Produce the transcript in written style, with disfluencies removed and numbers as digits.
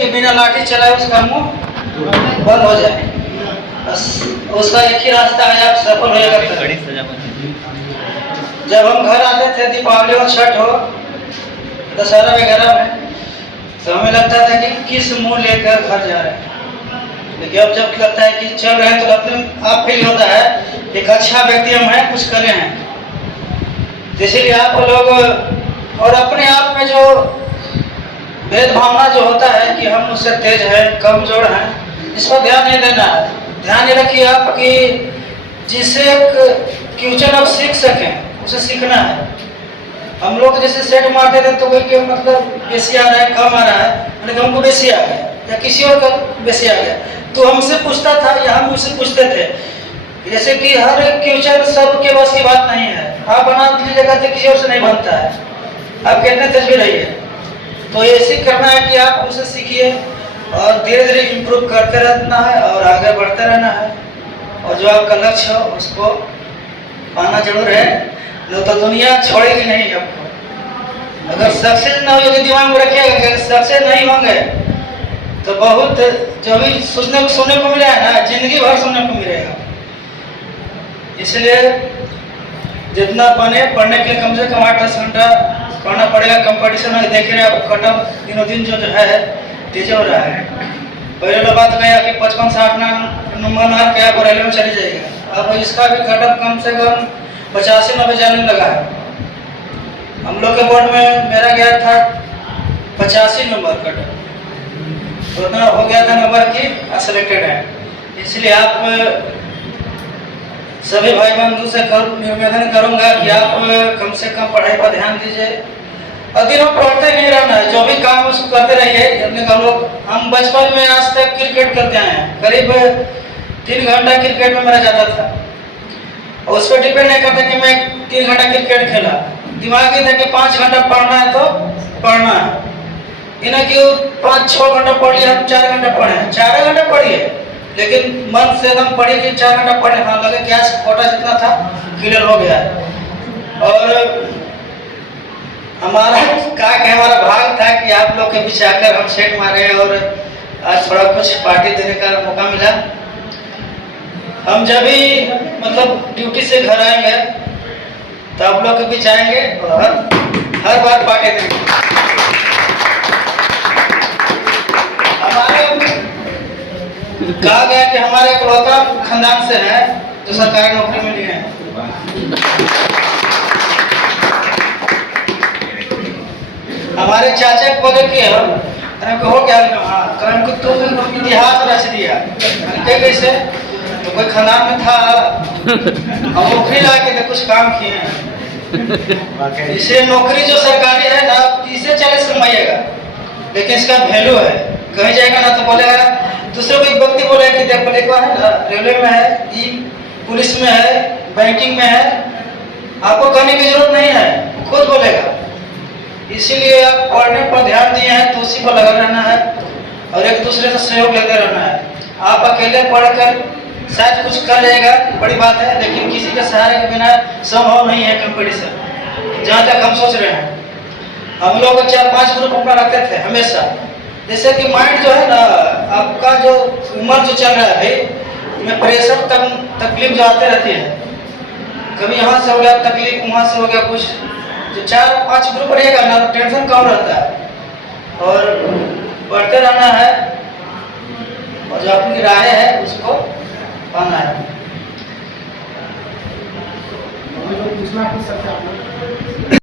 कि बिना लाठी चलाए उसका मुंह बंद हो जाए, बस उसका एक ही रास्ता है, आप सफल होएगा। जब हम घर आते थे दीपावली हो, छठ हो, दशहरा वगैरह में, तो हमें लगता था कि किस मुंह लेकर घर जा रहे हैं, लेकिन अब जब लगता है कि चल रहे हैं तो अपने आप फील होता है एक अच्छा व्यक्ति हम हैं, कुछ करे हैं। इसीलिए आप लोग और अपने आप में जो भेद भावना जो होता है कि हम उससे तेज हैं, कमजोर हैं, इस पर ध्यान नहीं देना है। ध्यान ये रखिए आप कि जिससे फ्यूचर आप सीख सकें, उसे सीखना है। हम लोग जैसे सेट मारते थे तो कोई क्यों मतलब बेसी आ रहा है, कम आ रहा है, मतलब हमको बेसी आ गया या किसी और का बेसी आ गया, तो हमसे पूछता था या हम उससे पूछते थे। जैसे कि हर फ्यूचर सबके बस की बात नहीं है, आप बना लीजिएगा तो किसी और से नहीं बनता है, आप कितने तेज भी रहिए। तो ऐसे करना है कि आप उसे सीखिए और धीरे धीरे इम्प्रूव करते रहना है और आगे बढ़ते रहना है, और जो आपका लक्ष्य हो उसको पाना जरूर है, नहीं तो दुनिया छोड़ेगी नहीं आपको। अगर सक्सेस ना हो, दिमाग में रखिएगा कि सक्सेस नहीं होंगे तो बहुत जो भी सुनने को मिला है ना, जिंदगी भर सुनने को मिलेगा। इसलिए जितना बने, पढ़ने के लिए कम से कम 8-10 घंटा पढ़ना पड़ेगा। कंपटीशन में देख रहे हैं आप, कटअप दिनों दिन जो है तेज हो रहा है। पहले लोग बात गया कि 55-60 नंबर मार के आप रेलवे में चली जाएगा, अब इसका भी कटअप कम से कम 85-90 जाने लगा है। हम लोग के बोर्ड में मेरा गया था 85 नंबर कटअप, तो उतना हो गया था नंबर की सिलेक्टेड है। इसलिए आप सभी भाई बंधु से निवेदन करूंगा कि आप कम से कम पढ़ाई पर ध्यान दीजिए और दिनों पढ़ते नहीं रहना है, जो भी काम उसको करते रहिए। हम बचपन में आज तक क्रिकेट करते आए हैं, करीब 3 घंटा क्रिकेट में मेरा जाता था, और उस पर डिपेंड नहीं करता कि मैं 3 घंटा क्रिकेट खेला। दिमाग ये था कि 5 घंटा पढ़ना है तो पढ़ना है, इन्हें कि 5-6 घंटा पढ़ लिया, हम 4 घंटा पढ़े, 4 घंटा पढ़िए, लेकिन मन से एकदम पढ़े कि 4 घंटा पढ़े, हाँ लगे कि आज कोटा जितना था क्लियर हो गया। और हमारा भाग था कि आप लोग के पीछे आकर हम सेट मारे और आज थोड़ा कुछ पार्टी देने का मौका मिला। हम जब भी मतलब ड्यूटी से घर आएंगे तो आप लोग के बीच आएंगे और हर बार पार्टी देंगे। कहा गया कि हमारे इकलौता खानदान से है जो सरकारी नौकरी में लिए हैं। हमारे चाचा को बोले कि हो क्या, हाँ को तुम इतिहास रच दिया कैसे, तो कोई खानदान में था और नौकरी ला के कुछ काम किए हैं। इसे नौकरी जो सरकारी है ना 30-40 कमाइएगा, लेकिन इसका वैल्यू है। कहीं जाएगा ना तो बोलेगा, दूसरे को एक व्यक्ति बोले कि देख बोले है ना रेलवे में है, पुलिस में है, बैंकिंग में है, आपको कहने की जरूरत नहीं है, खुद बोलेगा। इसीलिए आप पढ़ने पर ध्यान दिए हैं तो उसी पर लगा रहना है और एक दूसरे से सहयोग लेते रहना है। आप अकेले पढ़कर शायद कुछ कर लेगा, बड़ी बात है, लेकिन किसी के सहारे के बिना संभव नहीं है कंपटीशन। जहाँ तक हम सोच रहे हैं, हम लोग 4-5 ग्रुप अपना रखते थे हमेशा। जैसे कि माइंड जो है ना, आपका जो उम्र जो चल रहा है भाई, में प्रेशर तकलीफ जो आते रहती है, कभी यहाँ से हो गया तकलीफ, वहाँ से हो गया कुछ, जो 4-5 ग्रुप रहेगा ना तो टेंशन कम रहता है और बढ़ते रहना है, और जो अपनी राय है उसको पाना है। पूछना पूछ सकते हैं आप लोग।